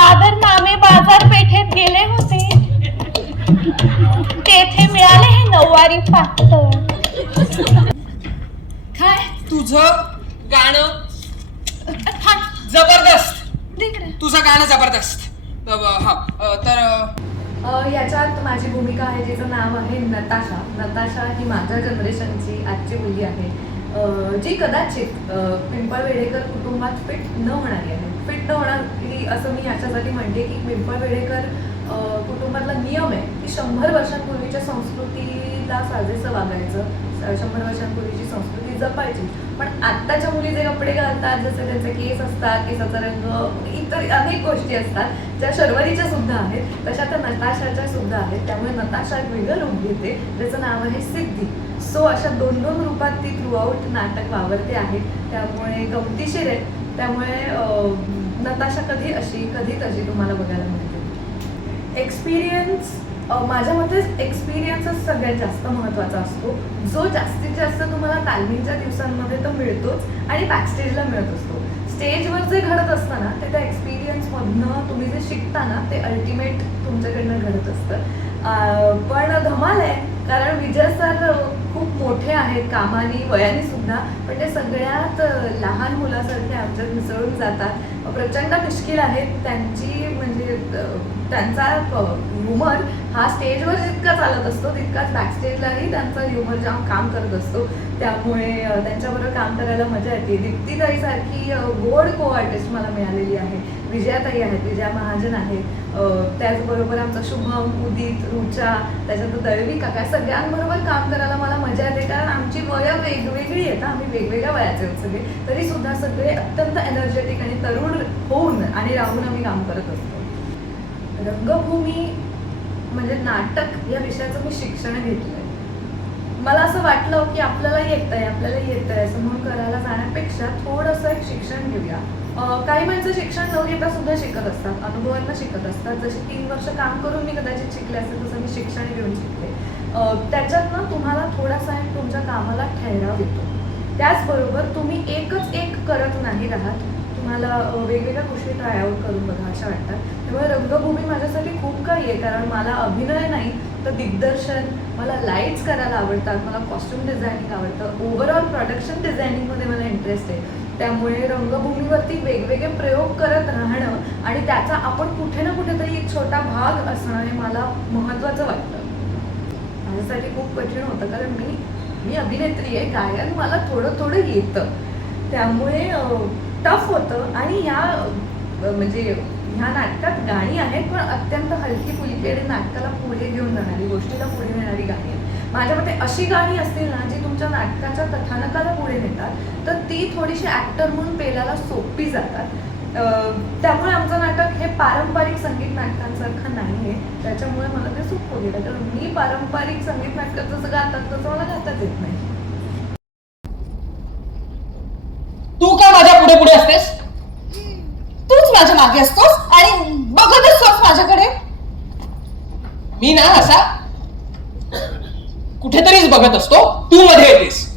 दादर नामे बाजारपेठेत गेले होते. तेथे मिळाले हे नऊवारी पातळ काय? तुझं गाणं थांब, जबरदस्त. तिकडे. तुझं गाणं जबरदस्त. अ, हा. अ, तर अ, अ, याच्यात माझी भूमिका आहे जिचं नाव आहे नताशा. नताशा ही माझ्या जनरेशनची आजची मुलगी आहे. अ, जी कदाचित अ, पिंपळ वेडेकर कुटुंबात फिट न होणारी आहे. फिट होणार होणारी असं मी याच्यासाठी म्हणते की पिंपळ वेडेकर कुटुंबातला नियम आहे की शंभर वर्षांपूर्वीच्या संस्कृतीला साजेसं वागायचं. शंभर वर्षांपूर्वीची संस्कृती जपायची. पण आत्ताच्या मुली जे कपडे घालतात जसे त्यांचे केस असतात केसाचा रंग इतर अनेक गोष्टी असतात ज्या शर्वरीच्या सुद्धा आहेत तशा त्या नताशाच्या सुद्धा आहेत. त्यामुळे नताशा एक वेगळं रूप घेते. त्याचं नाव आहे सिद्धी. सो अशा दोन दोन रूपात ती थ्रूआउट नाटक वावरते आहे. त्यामुळे गमतीशीर आहे. त्यामुळे नताशा कधी अशी कधी तशी तुम्हाला बघायला मिळते. एक्सपिरियन्स माझ्या मते एक्सपिरियन्सच सगळ्यात जास्त महत्त्वाचा असतो. जो जास्तीत जास्त तुम्हाला तालमीच्या दिवसांमध्ये तो मिळतोच आणि बॅकस्टेजला मिळत असतो. स्टेजवर जे घडत असतं ना ते त्या एक्सपिरियन्समधनं तुम्ही जे शिकता ना ते अल्टिमेट तुमच्याकडनं घडत असतं. पण धमाल आहे कारण विजय सर खूप मोठे आहेत कामानी वयाने सुद्धा पण ते सगळ्यात लहान मुलासारखे आमच्यात मिसळून जातात. प्रचंड मिश्किल आहेत. त्यांची म्हणजे त्यांचा ह्युमर हा स्टेजवर जितका चालत असतो तितकाच बॅकस्टेजलाही त्यांचा ह्युमर जाम काम करत असतो. त्यामुळे त्यांच्याबरोबर काम करायला मजा येते. दीप्तीताईसारखी गोड को आर्टिस्ट मला मिळालेली आहे. विजयाताई आहेत विजया महाजन आहेत. त्याचबरोबर आमचा शुभम उदित रुचा त्याच्यानंतर दळवी काका सगळ्यांबरोबर काम करायला मला मजा येते. कारण आमची वयं वेगवेगळी आहेत आम्ही वेगवेगळ्या वयाचे आहोत सगळे. तरी सुद्धा सगळे अत्यंत एनर्जेटिक आणि तरुण होऊन आणि राहून आम्ही काम करत असतो. रंगभूमी म्हणजे नाटक या विषयाचं मी शिक्षण घेतलं आहे मला असं वाटलं की आपल्याला येत आहे आपल्याला येत आहे असं म्हणून करायला जाण्यापेक्षा थोडंसं एक शिक्षण घेऊया. काही माणसं शिक्षण न घेता सुद्धा शिकत असतात. अनुभवांना शिकत असतात. जसे तीन वर्ष काम करून मी कदाचित शिकले असेल तसं मी शिक्षण घेऊन शिकले. त्याच्यात त्याच्यातनं तुम्हाला थोडासा तुमच्या कामाला ठेराव येतो. त्याचबरोबर तुम्ही एकच एक करत नाही राहत. मला वेगवेगळ्या गोष्टी ट्राय आउट करून बघा अशा वाटतात त्यामुळे रंगभूमी माझ्यासाठी खूप काही आहे कारण मला अभिनय नाही तर दिग्दर्शन मला लाईट्स करायला आवडतात मला कॉस्ट्युम डिझायनिंग आवडतं. ओव्हरऑल प्रोडक्शन डिझायनिंगमध्ये मला इंटरेस्ट आहे. त्यामुळे रंगभूमीवरती वेगवेगळे प्रयोग करत राहणं आणि त्याचा आपण कुठे ना कुठेतरी एक छोटा भाग असणं हे मला महत्त्वाचं वाटतं. माझ्यासाठी खूप कठीण होतं कारण मी मी अभिनेत्री आहे गायन मला थोडं थोडं येतं. त्यामुळे टफ होतं आणि ह्या म्हणजे ह्या नाटकात गाणी आहेत पण अत्यंत हलकी फुलकी आणि नाटकाला पुढे घेऊन जाणारी गोष्टीला पुढे नेणारी गाणी आहेत. माझ्या मते अशी गाणी असतील ना जी तुमच्या नाटकाच्या कथानकाला पुढे नेतात तर ती थोडीशी ॲक्टर म्हणून पेलाला सोपी जातात. त्यामुळे आमचं नाटक हे पारंपरिक संगीत नाटकांसारखं नाही आहे त्याच्यामुळे मला ते सोपं गेलं. कारण मी पारंपरिक संगीत नाटकात जसं गातात तसं मला गाताच येत नाही तू का माझ्या पुढे पुढे असतेस? तूच माझ्या मागे असतोस आणि बघत असतोस माझ्याकडे. मी ना असा कुठेतरीच बघत असतो. तू मध्ये येतेस.